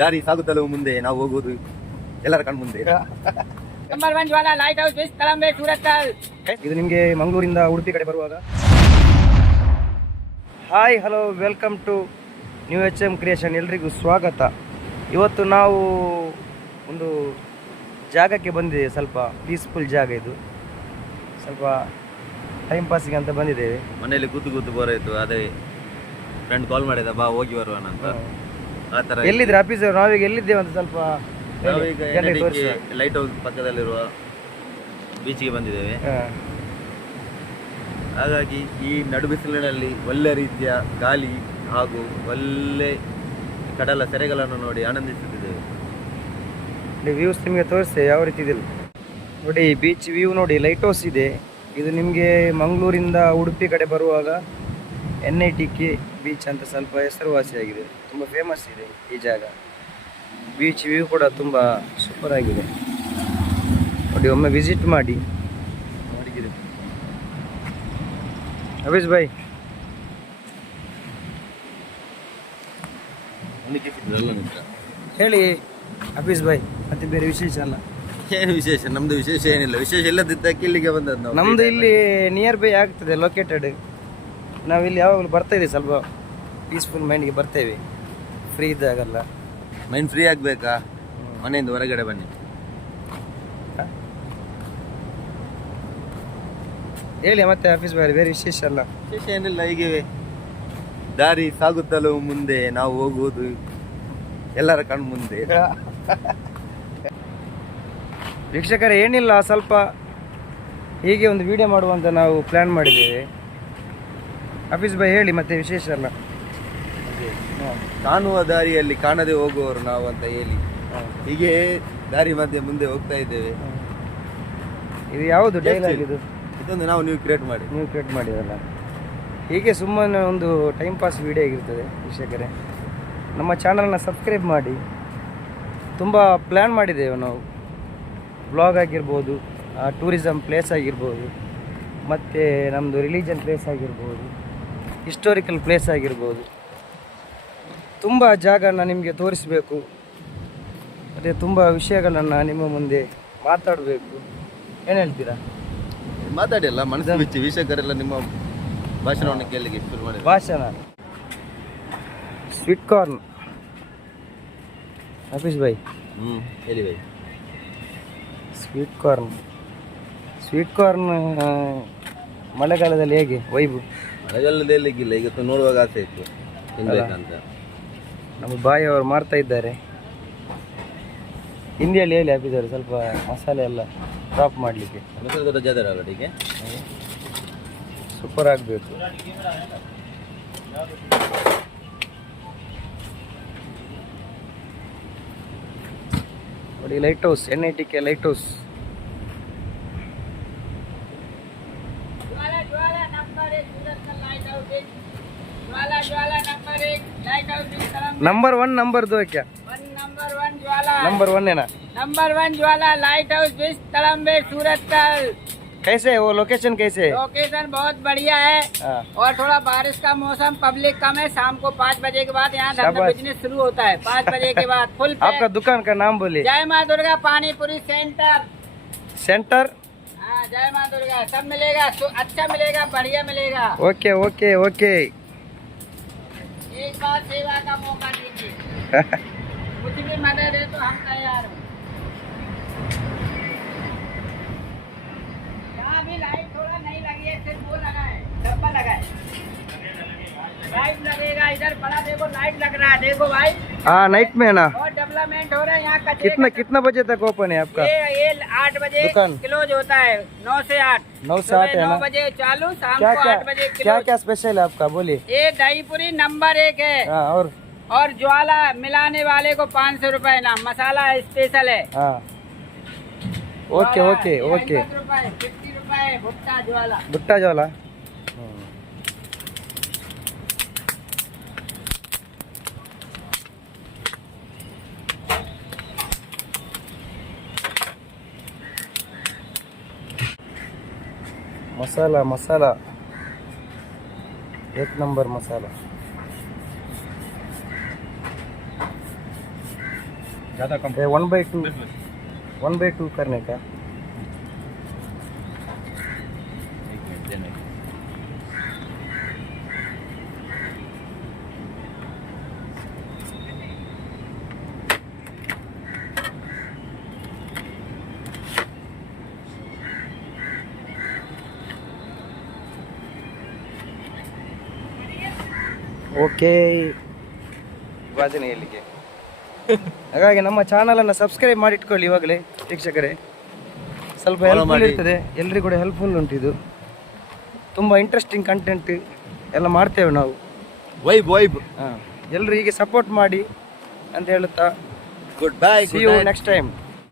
ದಾರಿ ಸಾಗುತ್ತಲೂ ಮುಂದೆ ನಾವು ಹೋಗುವುದು ಎಲ್ಲರ ಕಣ್ಮುಂದೆ. Number 1 Jwala lighthouse beach ತಳಂಬೆ ಸೂರತ್ಕಲ್. ಇದು ನಿಮಗೆ ಮಂಗಳೂರಿಂದ ಉಡುಪಿ ಕಡೆ ಬರುವಾಗ. Hi hello welcome to new HM creation. ಎಲ್ರಿಗೂ ಸ್ವಾಗತ. ಇವತ್ತು ನಾವು ಒಂದು ಜಾಗಕ್ಕೆ ಬಂದಿದ್ದೇವೆ, ಸ್ವಲ್ಪ ಪೀಸ್ಫುಲ್ ಜಾಗ. ಇದು ಸ್ವಲ್ಪ ಟೈಮ್ ಪಾಸಿಗೆ ಅಂತ ಬಂದಿದ್ದೇವೆ. ಮನೆಯಲ್ಲಿ ಕೂತು ಬರೋಯ್ತು, ಅದೇ ಫ್ರೆಂಡ್ ಕಾಲ್ ಮಾಡಿದ, ಬಾ ಹೋಗಿ ಬರುವಣ ಅಂತ. ಆ ಥರ ಎಲ್ಲಿದ್ರೆ ಆಫೀಸ್? ನಾವೀಗ ಎಲ್ಲಿದ್ದೇವೆ ಅಂತ ಸ್ವಲ್ಪ ಲೈಟ್ ಹೌಸ್ ಪಕ್ಕದಲ್ಲಿರುವ ಬೀಚ್ಗೆ ಬಂದಿದ್ದೇವೆ. ಹಾಗಾಗಿ ಈ ನಡು ಬಿಸಿಲಿನಲ್ಲಿ ಒಳ್ಳೆ ರೀತಿಯ ಗಾಳಿ ಹಾಗೂ ಒಳ್ಳೆ ಕಡಲ ಸೆರೆಗಳನ್ನು ನೋಡಿ ಆನಂದಿಸುತ್ತಿದ್ದೇವೆ. ವ್ಯೂಸ್ ನಿಮಗೆ ತೋರಿಸಿ ಯಾವ ರೀತಿ ಇದೆ ನೋಡಿ. ಬೀಚ್ ವ್ಯೂ ನೋಡಿ, ಲೈಟ್ ಹೌಸ್ ಇದೆ. ಇದು ನಿಮಗೆ ಮಂಗಳೂರಿಂದ ಉಡುಪಿ ಕಡೆ ಬರುವಾಗ NITK ಬೀಚ್ ಅಂತ ಸ್ವಲ್ಪ ಹೆಸರುವಾಸಿಯಾಗಿದೆ, ತುಂಬ ಫೇಮಸ್ ಇದೆ ಈ ಜಾಗ. ಬೀಚ್ ವ್ಯೂ ಕೂಡ ತುಂಬ ಸೂಪರ್ ಆಗಿದೆ ನೋಡಿ, ಒಮ್ಮೆ ವಿಸಿಟ್ ಮಾಡಿ. ಹಫೀಸ್ ಭಾಯ್ ಹೇಳಿ. ಹಫೀಸ್ ಭಾಯ್ ಮತ್ತೆ ಬೇರೆ ವಿಶೇಷ ಅಲ್ಲ? ಏನು ವಿಶೇಷ? ನಮ್ದು ವಿಶೇಷ ಏನಿಲ್ಲ. ವಿಶೇಷ ಇಲ್ಲದಿದ್ದಕ್ಕೆ ಇಲ್ಲಿಗೆ ಬಂದದ್ದು ನಾವು. ನಮ್ದು ಇಲ್ಲಿ ನಿಯರ್ ಬೈ ಆಗ್ತದೆ ಲೊಕೇಟೆಡ್. ನಾವಿಲ್ಲಿ ಯಾವಾಗಲೂ ಬರ್ತಾ ಇದ್ದೀವಿ, ಸ್ವಲ್ಪ ಪೀಸ್ಫುಲ್ ಮೈಂಡ್ಗೆ ಬರ್ತೇವೆ ಫ್ರೀ ಇದ್ದಾಗಲ್ಲ. ಮೈಂಡ್ ಫ್ರೀ ಆಗಬೇಕಾ? ಮನೆಯಿಂದ ಹೊರಗಡೆ ಬನ್ನಿ. ಹೇಳಿ ಮತ್ತೆ ಆಫೀಸ್ ಬಾರಿ, ಬೇರೆ ವಿಶೇಷ ಅಲ್ಲ? ವಿಶೇಷ ಏನಿಲ್ಲ, ಹೀಗೆ ದಾರಿ ಸಾಗುತ್ತಲೂ ಮುಂದೆ ನಾವು ಹೋಗುವುದು ಎಲ್ಲರ ಕಣ್ಮುಂದೆ. ವೀಕ್ಷಕರೇ ಏನಿಲ್ಲ, ಸ್ವಲ್ಪ ಹೀಗೆ ಒಂದು ವಿಡಿಯೋ ಮಾಡುವಂತ ನಾವು ಪ್ಲ್ಯಾನ್ ಮಾಡಿದ್ದೇವೆ. ಆಫೀಸ್ ಬಾಯ್ ಹೇಳಿ ಮತ್ತೆ ವಿಶೇಷ ಅಲ್ಲ? ಕಾಣುವ ದಾರಿಯಲ್ಲಿ ಕಾಣದೆ ಹೋಗುವವರು ನಾವು ಅಂತ ಹೇಳಿ ಹೀಗೆ ದಾರಿ ಮಧ್ಯೆ ಮುಂದೆ ಹೋಗ್ತಾ ಇದ್ದೇವೆ. ಇದು ಯಾವುದು ಡೈಲಾಗ್? ಇದು ಇದೊಂದು ನಾವು ನೀವು ಕ್ರಿಯೇಟ್ ಮಾಡಿದಲ್ಲ. ಹೀಗೆ ಸುಮ್ಮನೆ ಒಂದು ಟೈಮ್ ಪಾಸ್ ವಿಡಿಯೋ ಆಗಿರ್ತದೆ. ವೀಕ್ಷಕರೇ ನಮ್ಮ ಚಾನಲ್ನ ಸಬ್ಸ್ಕ್ರೈಬ್ ಮಾಡಿ. ತುಂಬ ಪ್ಲ್ಯಾನ್ ಮಾಡಿದ್ದೇವೆ ನಾವು. ಬ್ಲಾಗ್ ಆಗಿರ್ಬೋದು, ಟೂರಿಸಮ್ ಪ್ಲೇಸ್ ಆಗಿರ್ಬೋದು, ಮತ್ತು ನಮ್ಮದು ರಿಲಿಜನ್ ಪ್ಲೇಸ್ ಆಗಿರ್ಬೋದು, ಹಿಸ್ಟೋರಿಕಲ್ ಪ್ಲೇಸ್ ಆಗಿರ್ಬೋದು, ತುಂಬ ಜಾಗನ ನಿಮಗೆ ತೋರಿಸಬೇಕು. ಮತ್ತು ತುಂಬ ವಿಷಯಗಳನ್ನು ನಿಮ್ಮ ಮುಂದೆ ಮಾತಾಡಬೇಕು. ಏನು ಹೇಳ್ತೀರಾ? ಮಾತಾಡಿ ಅಲ್ಲ, ಮನಸ್ಸು ಬಿಚ್ಚಿ. ವೀಕ್ಷಕರೆಲ್ಲ ನಿಮ್ಮ ಭಾಷಣವನ್ನು ಕೇಳಲಿಕ್ಕೆ ಶುರು ಮಾಡಿ. ಭಾಷಣ ಸ್ವೀಟ್ ಕಾರ್ನ್. ಹಫೀಸ್ ಭಾಯ್ ಹೇಳಿ ಭಾಯ್. ಸ್ವೀಟ್ ಕಾರ್ನ್ ಮಳೆಗಾಲದಲ್ಲಿ ಹೇಗೆ ವೈಬು? ಮಳೆಗಾಲದಲ್ಲಿ ಇಲ್ಲ, ಇವತ್ತು ನೋಡುವಾಗ ಆಸೆ ಇತ್ತು ತಿನ್ಬೇಕಂತ. ನಮ್ಮ ಬಾಯಿ ಅವರು ಮಾಡ್ತಾ ಇದ್ದಾರೆ. ಹಿಂದಿಯಲ್ಲಿ ಹೇಳಿ ಹಾಕಿದ್ದಾರೆ, ಸ್ವಲ್ಪ ಮಸಾಲೆ ಎಲ್ಲ ಡ್ರಾಪ್ ಮಾಡಲಿಕ್ಕೆ. ಅಡಿಗೆ ಸೂಪರ್ ಆಗಬೇಕು. ನೋಡಿ light house, NITK light house. Number 1 number 2 है क्या? नंबर 1 ज्वाला. नंबर 1 है ना? नंबर 1 ज्वाला लाइट हाउस बीच तलंबे सूरतकल. कैसे है वो लोकेशन? कैसे है? लोकेशन बहुत बढ़िया है. और थोड़ा बारिश का मौसम, पब्लिक कम है. शाम को 5 बजे के बाद यहाँ धंधा बिजनेस शुरू होता है. 5 बजे के बाद फुल. आपका दुकान का नाम बोलिए. जय माँ दुर्गा पानीपुरी सेंटर. हाँ, जय माँ दुर्गा. सब मिलेगा, अच्छा मिलेगा, बढ़िया मिलेगा. Okay okay okay. एक बार सेवा का मौका दीजिए. कुछ भी मदद है तो हम तैयार हैं. यहाँ भी लाइट थोड़ा नहीं लगी है, सिर्फ वो लगा है, डब्बा लगा है. लाइट लगेगा इधर, बड़ा देखो लाइट लग रहा है. देखो भाई, हाँ नाइट में है ना? और डेवलपमेंट हो रहा है यहाँ. कचरे कितना बजे तक ओपन है आपका? ये 8 बजे क्लोज होता है. 9 से 8. 9 से 8 है 9 ना? बजे चालू, शाम क्या को 8 बजे क्या क्या स्पेशल है आपका? बोलिए. ये दही पूरी नंबर 1 है. हाँ, और ज्वाला मिलाने वाले को 500 रुपए ना. मसाला स्पेशल है. हाँ ओके ओके ओके. 50 रुपए भुट्टा ज्वाला. भुट्टा ज्वाला. मसाला मसाला 1 नंबर मसाला. ज़्यादा कम 1/2 करने का। ಓಕೆ, ವಾಜನೆಯಲ್ಲಿಗೆ. ಹಾಗಾಗಿ ನಮ್ಮ ಚಾನಲನ್ನು ಸಬ್ಸ್ಕ್ರೈಬ್ ಮಾಡಿಟ್ಕೊಳ್ಳಿ ಇವಾಗಲೇ ವೀಕ್ಷಕರೇ. ಸ್ವಲ್ಪ ಹೆಲ್ಪ್ಫುಲ್ ಇರ್ತದೆ, ಎಲ್ರಿಗೂ ಕೂಡ ಹೆಲ್ಪ್ಫುಲ್ ಉಂಟು ಇದು. ತುಂಬ ಇಂಟ್ರೆಸ್ಟಿಂಗ್ ಕಂಟೆಂಟ್ ಎಲ್ಲ ಮಾಡ್ತೇವೆ ನಾವು. ವೈಬ್ ಹಾಂ, ಎಲ್ಲರೂ ಹೀಗೆ ಸಪೋರ್ಟ್ ಮಾಡಿ ಅಂತ ಹೇಳುತ್ತಾ good bye. See you next time.